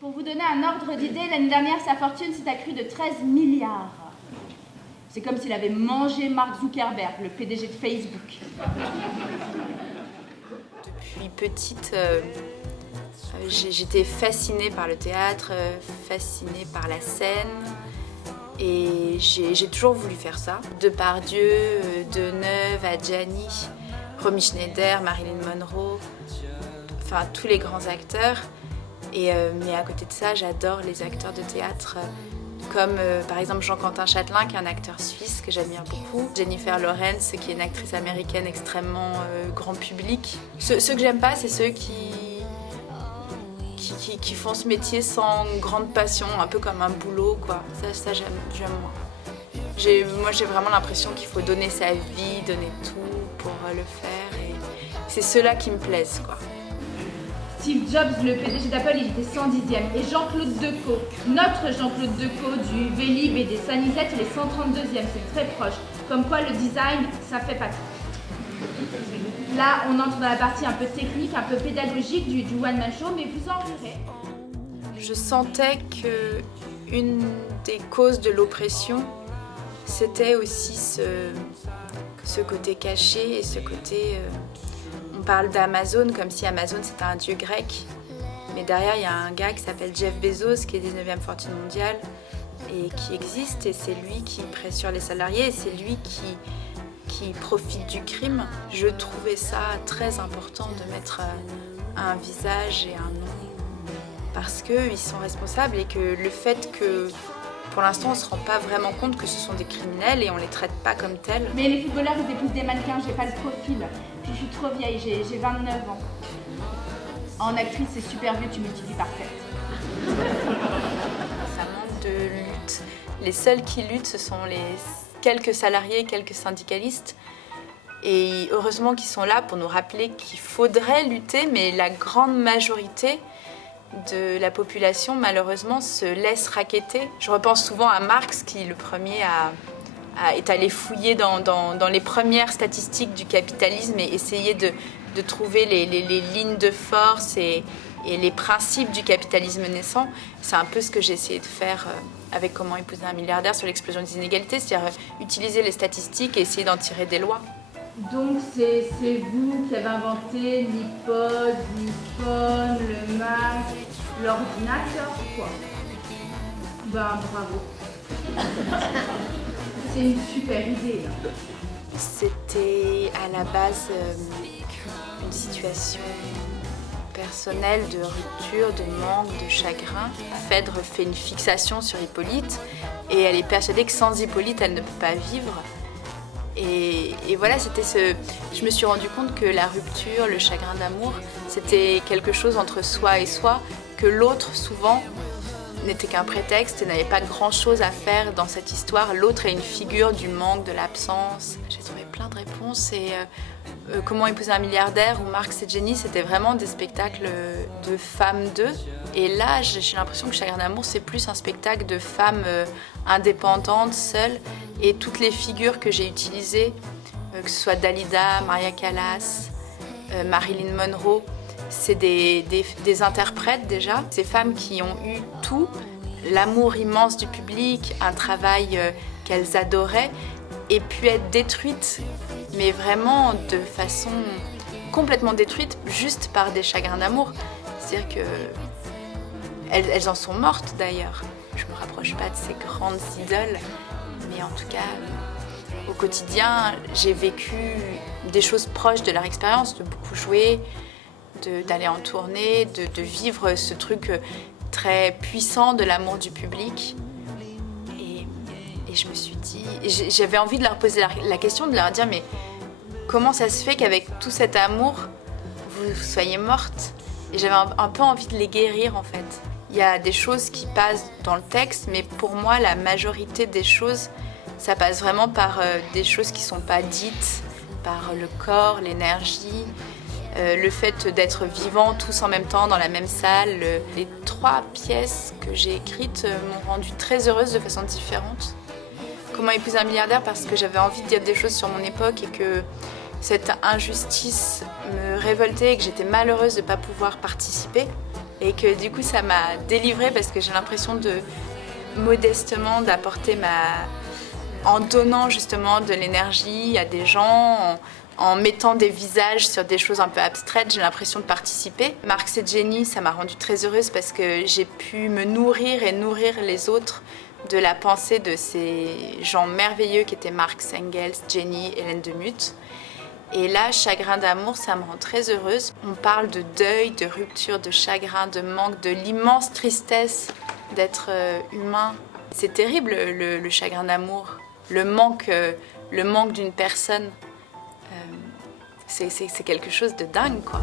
Pour vous donner un ordre d'idée, l'année dernière, sa fortune s'est accrue de 13 milliards. C'est comme s'il avait mangé Mark Zuckerberg, le PDG de Facebook. Depuis petite, j'étais fascinée par le théâtre, fascinée par la scène. Et j'ai toujours voulu faire ça. Depardieu, Deneuve, Adjani, Romy Schneider, Marilyn Monroe, enfin tous les grands acteurs. Mais à côté de ça, j'adore les acteurs de théâtre comme par exemple Jean-Quentin Châtelain, qui est un acteur suisse que j'admire beaucoup. Jennifer Lawrence, qui est une actrice américaine extrêmement grand public. Ceux que j'aime pas, c'est ceux qui font ce métier sans grande passion, un peu comme un boulot, quoi. Ça j'aime moins. Moi, j'ai vraiment l'impression qu'il faut donner sa vie, donner tout pour le faire. Et c'est ceux-là qui me plaisent, quoi. Steve Jobs, le PDG d'Apple, il était 110e. Et Jean-Claude Decaux, notre Jean-Claude Decaux du Vélib et des Sanisettes, il est 132e. C'est très proche. Comme quoi, le design, ça fait pas tout. Là, on entre dans la partie un peu technique, un peu pédagogique du one-man show, mais vous en rirez. Je sentais qu'une des causes de l'oppression, c'était aussi ce côté caché et ce côté... on parle d'Amazon comme si Amazon c'était un dieu grec, mais derrière il y a un gars qui s'appelle Jeff Bezos, qui est 19e fortune mondiale et qui existe, et c'est lui qui pressure les salariés, et c'est lui qui profite du crime. Je trouvais ça très important de mettre un visage et un nom, parce qu'ils sont responsables, et que le fait que pour l'instant on ne se rend pas vraiment compte que ce sont des criminels et on ne les traite pas comme tels. Mais les footballeurs ils épousent des mannequins, j'ai pas le profil. Puis je suis trop vieille, j'ai 29 ans. En actrice c'est super vieux, tu multiplies par 7. Ça manque de lutte. Les seuls qui luttent, ce sont les quelques salariés, quelques syndicalistes. Et heureusement qu'ils sont là pour nous rappeler qu'il faudrait lutter, mais la grande majorité de la population, malheureusement, se laisse racketter. Je repense souvent à Marx, qui le premier est allé fouiller dans les premières statistiques du capitalisme et essayer de trouver les lignes de force et les principes du capitalisme naissant. C'est un peu ce que j'ai essayé de faire avec Comment épouser un milliardaire sur l'explosion des inégalités, c'est-à-dire utiliser les statistiques et essayer d'en tirer des lois. Donc c'est vous qui avez inventé l'iPod, l'iPhone, le Mac, l'ordinateur, quoi. Ben bravo. C'est une super idée. Là. C'était à la base une situation personnelle de rupture, de manque, de chagrin. Phèdre fait une fixation sur Hippolyte et elle est persuadée que sans Hippolyte, elle ne peut pas vivre. Et voilà, je me suis rendu compte que la rupture, le chagrin d'amour, c'était quelque chose entre soi et soi, que l'autre, souvent, n'était qu'un prétexte et n'avait pas grand-chose à faire dans cette histoire. L'autre est une figure du manque, de l'absence. J'ai trouvé plein de réponses et Comment épouser un milliardaire ou Marx et Jenny, c'était vraiment des spectacles de femmes d'eux. Et là, j'ai l'impression que Chagrin d'amour, c'est plus un spectacle de femmes indépendantes, seules. Et toutes les figures que j'ai utilisées, que ce soit Dalida, Maria Callas, Marilyn Monroe, c'est des interprètes déjà. Ces femmes qui ont eu tout, l'amour immense du public, un travail qu'elles adoraient, et puis être détruites, mais vraiment de façon complètement détruite, juste par des chagrins d'amour. C'est-à-dire qu'elles en sont mortes d'ailleurs. Je ne me rapproche pas de ces grandes idoles, mais en tout cas, au quotidien, j'ai vécu des choses proches de leur expérience, de beaucoup jouer, d'aller en tournée, de vivre ce truc très puissant de l'amour du public. Et je me suis dit, j'avais envie de leur poser la question, de leur dire, mais comment ça se fait qu'avec tout cet amour, vous soyez mortes? Et j'avais un peu envie de les guérir en fait. Il y a des choses qui passent dans le texte, mais pour moi, la majorité des choses, ça passe vraiment par des choses qui ne sont pas dites, par le corps, l'énergie, le fait d'être vivants tous en même temps dans la même salle. Les 3 pièces que j'ai écrites m'ont rendue très heureuse de façon différente. Comment épouser un milliardaire, parce que j'avais envie de dire des choses sur mon époque et que cette injustice me révoltait et que j'étais malheureuse de ne pas pouvoir participer. Et que du coup ça m'a délivrée parce que j'ai l'impression de modestement d'apporter en donnant justement de l'énergie à des gens, en mettant des visages sur des choses un peu abstraites, j'ai l'impression de participer. Marx et Jenny, ça m'a rendue très heureuse parce que j'ai pu me nourrir et nourrir les autres de la pensée de ces gens merveilleux qui étaient Marx, Engels, Jenny, Hélène de Muth. Et là, Chagrin d'amour, ça me rend très heureuse. On parle de deuil, de rupture, de chagrin, de manque, de l'immense tristesse d'être humain. C'est terrible le chagrin d'amour, le manque d'une personne. C'est quelque chose de dingue, quoi.